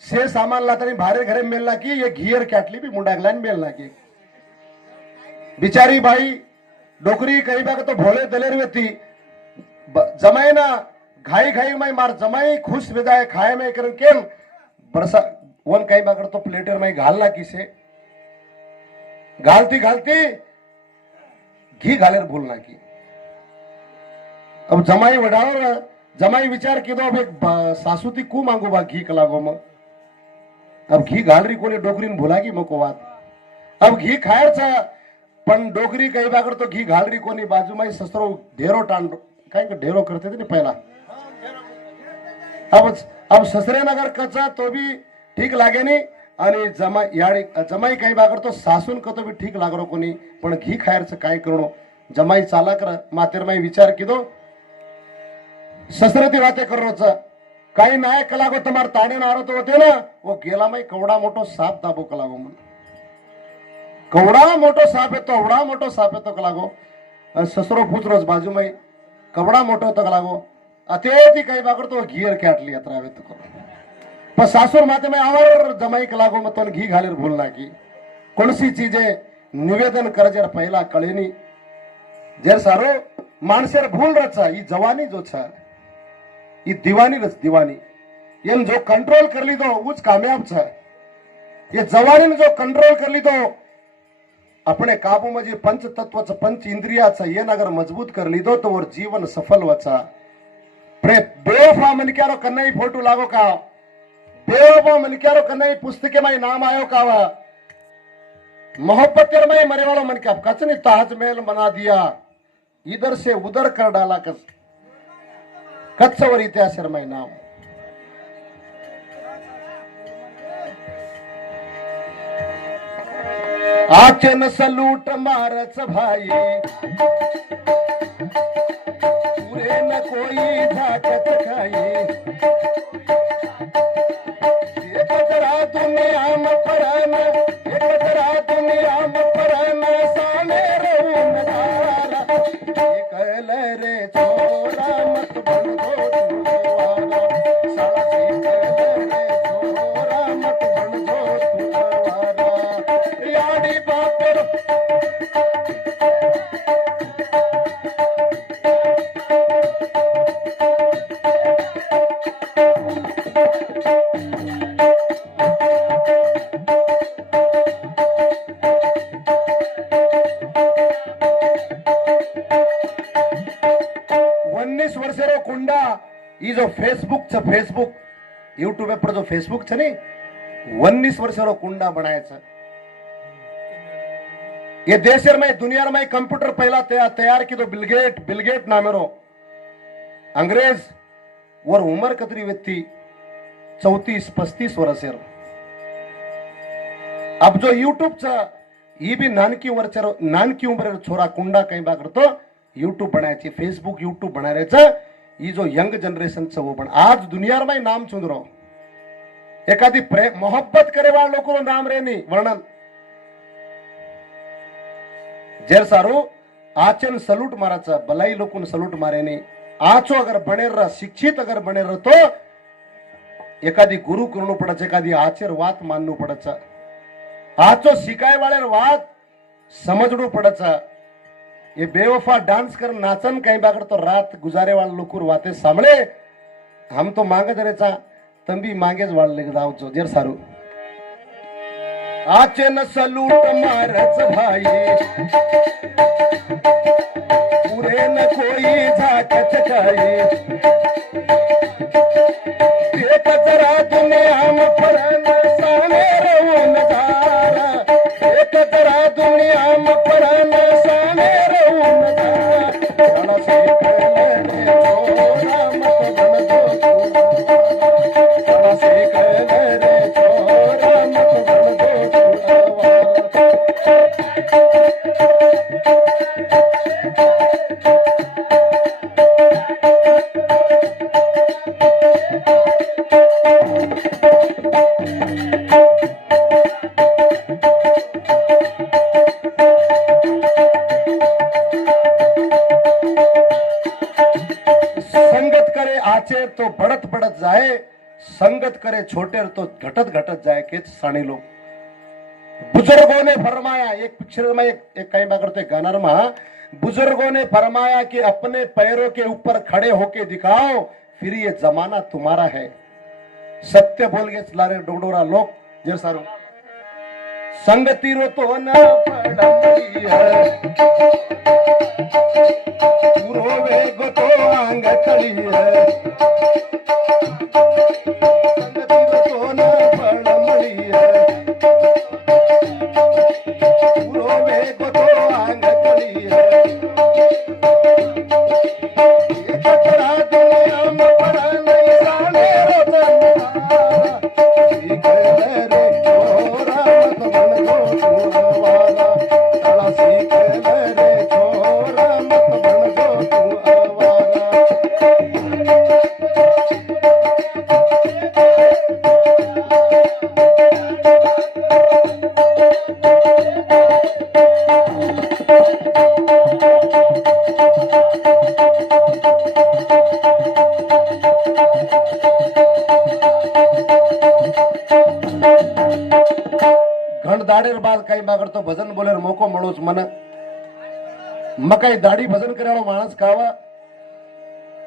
से सामान लातानी भारे घरे मेलना की ये घियर कैटली भी मुंडा लाइन मेलना की बिचारी भाई डोकरी कई बार तो भोले दलेर में थी जमाई ना घाई घाई में मार जमाई खुश हो जाए खाए में करन केम बरसा वन काही बाकर तो प्लेटर में घालना किसे घालती घालती घी घालेर भूलना की अब जमाई वडावर जमाई विचार की दो अब एक सासूती कू मांगू बा घी कलागो मग अब घी घाल रही कोणी डोकरीन भुला की मको बात अब घी खायचा पण डोकरी काही बाकर तो घी घाल रही कोणी बाजू में ससरो ढेरो टांड काय ढेरो करते थे ना पहला अब ससरे नगर कचा तो भी ठीक लागे नहीं आणि जमाई काही बाकर तो सासून कतो भी ठीक लागरो कोणी पण घी खायरचं काय करणो जमाई चाला कर मातेर माई विचार किदो ससरे ती वाते करोच काही नाय कलागो तुम्हार ताणे नारो तो होते ना वो गेला माई कवडा मोठो साप दाबो कलागो मन कवडा मोठो साप येतो एवढा मोठो साप येतो कलागो ससरो पुचरोच बाजू माई कवडा मोठो होतो कलागो अते ती काही बाकर तो घीर काटली अत्रावे तो करो पण सासूर माते में आवर जमाई कलागो मत घी घालेर भूलना की कौन सी चीजें निवेदन कर जर पहला कळेनी जर सारो माणसेर भूल रचा ही जवानी जो छ ही दीवानी रच दीवानी येन जो कंट्रोल कर ली दो उच कामयाब छ ये जवानी ने जो कंट्रोल कर ली दो अपने काबू में पंच तत्व पंच इंद्रिया ये अगर मजबूत कर ली दो तो वो जीवन सफल वचा बेवफा मन क्यारो कन्नई फोटो लागो का बेवफा मन क्यारो कन्नई पुस्तके में नाम आयो का मोहब्बत में मरे वालों मन क्या कचनी ताजमहल बना दिया इधर से उधर कर डाला कच्चवर इतिहास में नाम आचन सलूट मारच भाई पूरे न कोई झाकत खाई एक जरा दुनिया में परान एक जरा दुनिया में परान साने रहूं नजारा कल रे छोरा मत बन दो तुवारा साला कल रे छोरा मत बन दो तुवारा याडी बापर जो फेसबुक यूट्यूब पर जो फेसबुक छ नहीं 19 वर्षरो कुंडा बनायचा ये देश में दुनिया में कंप्यूटर पहला तैयार की तो बिलगेट नामेरो अंग्रेज और उम्र कतरी व्यक्ति 34-35 वर्ष अब जो यूट्यूब छ ये भी नानकी उम्र छोरा कुंडा कहीं बाग तो यूट्यूब बनायची फेसबुक यूट्यूब बना रहे ये जो यंग जनरेशन छ वो बन आज दुनिया में नाम सुंदरो एकादी मोहब्बत करे वाला लोगों को नाम रे नहीं वर्णन जेर सारू आचन सलूट माराचा भलाई लोगों सलूट मारे नहीं आचो अगर बने रहा शिक्षित अगर बने रहा तो एकादी गुरु करणू पड़च एकादी आचर वात मानू पड़च आचो शिकाय वाले वात समझणू पड़च ये बेवफा डांस कर नाचन कहीं बाकर तो रात गुजारे वाले लोग वाते सामने हम तो मांगे जरेचा तम भी मांगेज वाले लेके दाव जो जेर सारू आचन सलूट मारच भाई पूरे न कोई झाकत खाई एक जरा दुनिया में परन साने रहूं नजारा एक जरा दुनिया में परन साने रहूं नजारा साला से कहले छोरा मत बन दो साला से कहले छोरा मत बन दो संगत करे आचेर तो बढ़त बढ़त जाए संगत करे छोटेर तो घटत घटत जाए के साणी लोग बुजुर्गों ने फरमाया एक पिक्चर में एक कहीं बार करते गाना में बुजुर्गों ने फरमाया कि अपने पैरों के ऊपर खड़े होके दिखाओ फिर ये जमाना तुम्हारा है सत्य बोलगेच लारे डोडोरा लोक जर सारो संगती रो तो न पडली पुरो वेग तो अंग खड़ी संगती रो तो न पडली पुरो वेग तो अंग खड़ी ઘણ દાડેર બાદ કઈ બાગડતો ભજન બોલે મોકો મળો છે મને મકાઈ દાઢી ભજન કર્યાનો માણસ ખાવા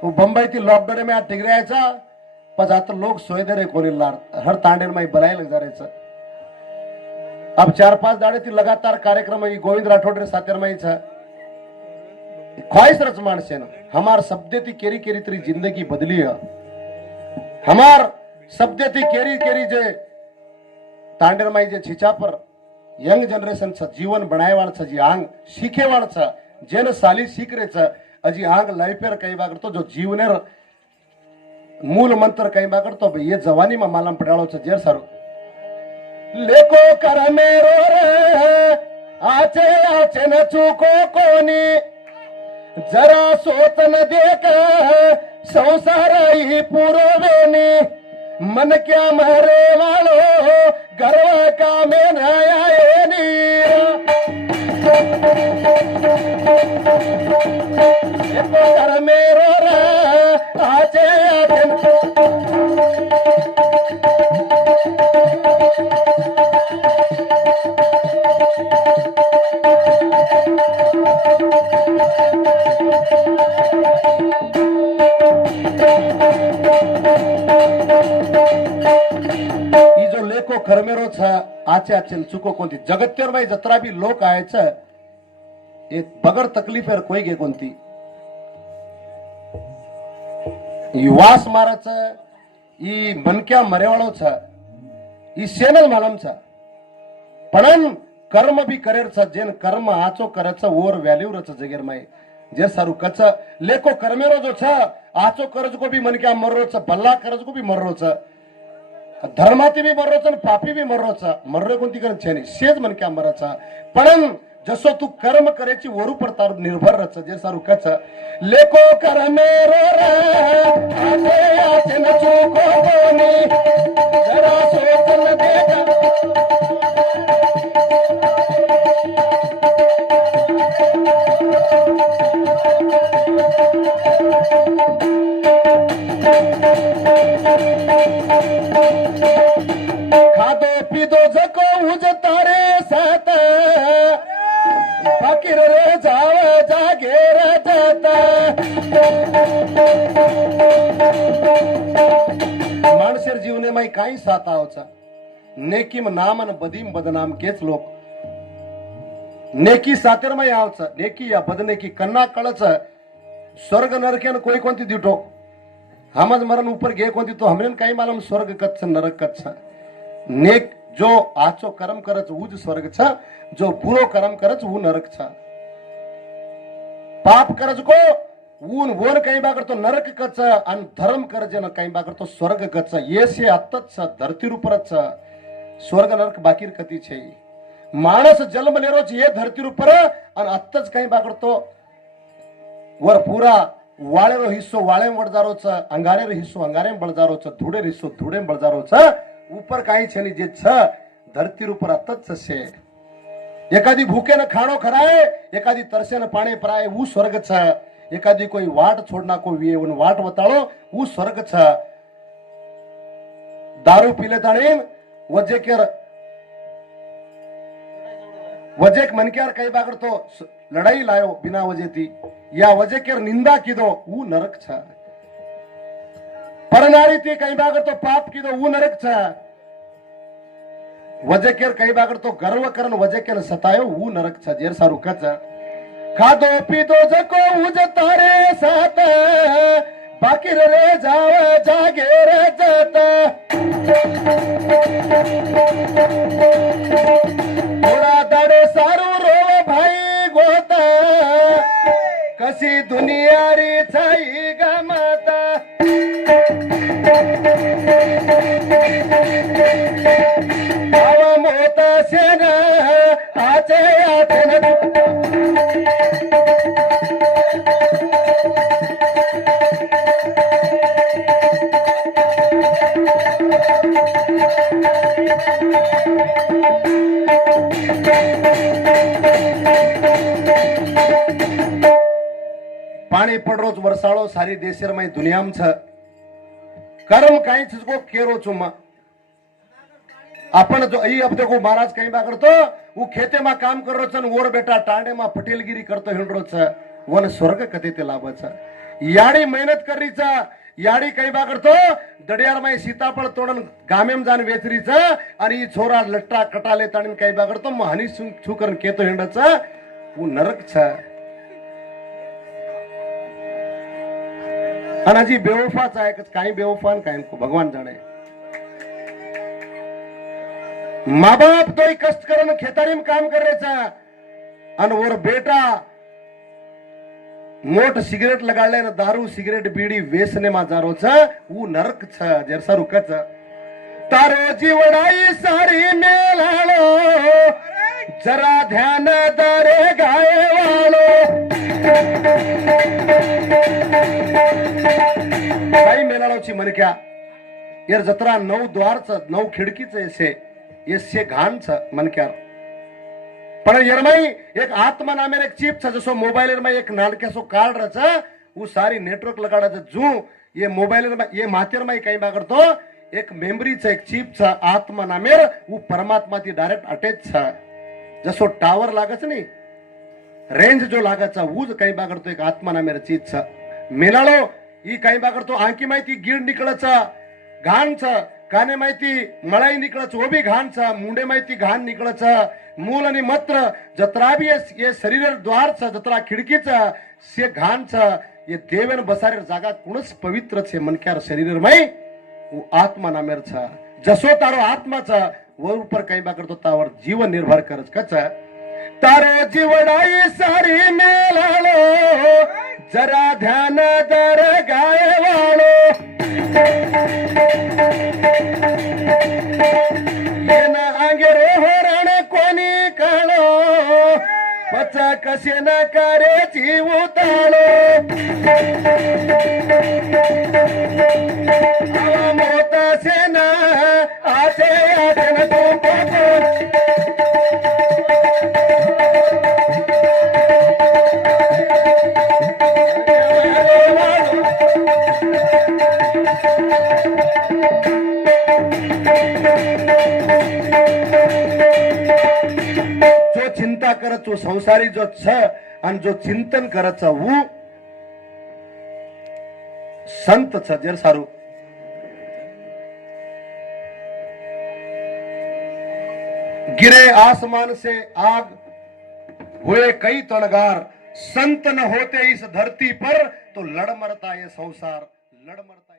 હું બંબઈ થી લોકડાઉન में टिगऱ्याचा पण आता लोक सोयदे रे कोणी लाड हर तांडेर में बलाय लग जा रहे अब 4-5 दाड़े थी लगातार कार्यक्रम है गोविंद राठौड़ रे सातेर में छ ख्वाहिश रच मानसे न हमार शब्दे थी केरी केरी तरी जिंदगी बदली है हमार शब्दे थी केरी केरी जे तांडेर में जे छिचा पर यंग जनरेशन छ जीवन बनाए वाल छ जी आंग सीखे वाल छ जेन साली सीख रे छ अजी आंग लाइफेर कई बार तो जो जीवनेर मूल मंत्र कई बार तो ये जवानी में मालम पड़ालो छ जेर सारो लेको कर मेरो रे आचे आचे न चूको कोनी जरा सोचन देख संसार ही पुरवेनी मन क्या मरे वालो गर्व का में नयानी लेको कर मेरो रे आचे आचे जो लेको खरमेरो छ आचे आचे चुको कोणती जगत्यर में जत्रा भी लोक आहे छ एक बगर तकलीफेर कोई गे कोणती युवास मारच ई मनक्या मरेवाळो छ ई सेनल मालम छ पण कर्म भी करेर छ जेन कर्म आचो करच ओर व्हॅल्यू रच जगेर माय जे सारू कच लेको कर्मेरो जो छ आचो करज को भी मनक्या मररो छ भल्ला करज को भी मररो छ धर्माती भी मर्रो छ पापी भी मर्रो छ मर्रे कोणती करन छे नाही सेज मन क्या मर छ पण जसो तू कर्म करेची वरू पर तार निर्भर रच जे सारू कच लेको कर मेरो रे आचे आचे न चूको कोनी जरा सोचन देख खादो पीदो जको उज तारे साथ फकीर रे जाव जागे रे जाता माणसेर जीवने माई काही साथ आवचा नेकीम नाम अन बदीम बदनाम केच लोक नेकी सातेर माई आवचा नेकी या बदनेकी कन्ना कळच स्वर्ग नरकेन कोई कोणती दिटो हमज मरण ऊपर गे कोणती तो हमरेन काही मालूम स्वर्ग कच्छ नरक कच्छ नेक जो आचो कर्म करच उज स्वर्ग छ जो बुरो कर्म करच वो नरक छ पाप करज को ऊन वोन काही बागर तो नरक कच्छ अन धर्म करज न काही बागर तो स्वर्ग कच्छ ये से अत्तच छ धरती ऊपर छ स्वर्ग नरक बाकीर कती छे माणस जन्म लेरो छ ये धरती ऊपर अन अत्तच काही बागर तो वर पूरा वाळेरो हिस्सो वाळे बळजारो छ अंगारेर हिस्सो अंगारे बळजारो छ धूड़ेर हिस्सो धूड़े बळजारो छ ऊपर काही छे जे छ धरती ऊपर अतच छे एकादी भूखे न खाणो खराय एकादी तरसे न पाणी पराय वो स्वर्ग छ एकादी कोई वाट छोड़ना को वे उन वाट बताळो वो स्वर्ग छ दारू पीले ताणीन वजेक मनक्यार काही बागर तो लड़ाई लायो बिना वजह थी या वजह केर निंदा कीधो वो नरक छ परनारी थी कई बागर तो पाप की तो ऊ नरक छ वजह केर कई बागर तो गर्व करन वजह केर सतायो ऊ नरक छ जेर सारू कच खादो पीतो जको उज तारे साथ बाकी रे जाव जागे रे जत थोड़ा दाड़े सारू रो भाई गोता कसी दुनिया री छई गमता मोता सेना आचे आचन पाणी पडरोच वरसाळो सारी देशर में दुनियाम छ कर्म काई चीज को केरो चुमा आपण जो आई अब देखो महाराज कहीं बा करतो वो खेते में काम कर रो छन ओर बेटा टांडे में पटेलगिरी करतो हिंडरो छ वन स्वर्ग कथे ते लाभ छ याडी मेहनत करी छ याडी कहीं बा करतो दडियार में सीताफळ तोडन गामेम जान वेचरी छ आणि ई छोरा लट्टा कटाले ताणीन कहीं बा करतो हनी छुकरन केतो हिंड छ वो नरक छ अनाजी बेवफाच आहे काही बेवफान काय भगवान जाणे माँ बाप तो ही कष्ट करन खेतारी में काम कर रहे था अन और बेटा मोट सिगरेट लगा ले दारू सिगरेट बीड़ी वेचने में जा रो छ वो नरक छ जरसा रुक छ तारो जीवड़ाई सारी मेलालो जरा ध्यान दरे गाए वालो काही मेलाळो ची मन क्या यार जत्रा 9 द्वारच 9 खिडकीच येसे घाण छ मनक्यार पण यरमाई एक आत्मा नामेर एक चिप छ जसो मोबाइल में एक नानकेसो कार्ड रच वो सारी नेटवर्क लगाड़ा जू ये मोबाइल में ये मातेर में कई बागर तो एक मेमरी छ एक चिप छ आत्मा नामेर वो परमात्मा थी डायरेक्ट अटैच छ जसो टावर लागत नी रेंज जो लागत छ वो कई बागर तो एक आत्मा नामेर चीज छ मेलाळो ई कई बागर तो आंकी माहिती गिड निकळत छ घाण छ काने माहिती मळाई निकळच वो भी घाण छ मुंडे माहिती घाण निकळच मूल आणि मत्र जत्रा भी ये शरीर द्वार छ जत्रा खिड़की छ से घाण छ ये देवन बसारे जागा कुणस पवित्र छे मनक्यार शरीर में वो आत्मा नामेर छ जसो तारो आत्मा छ वो ऊपर कई बा करतो तावर जीवन निर्भर करच कच तारो जीवडाई सारी मेलालो जरा ध्यान दर गाय वालो आंगे होरण कोणी काळो पचा कसे न करे जीव ताळो मोता सेना आसे आठन तो जो चिंता करत तो संसारी जो छ आणि जो चिंतन करत वो संत छ जर सारू गिरे आसमान से आग हुए कई तणगार संत न होते इस धरती पर तो लड़ मरता ये संसार लड़ मरता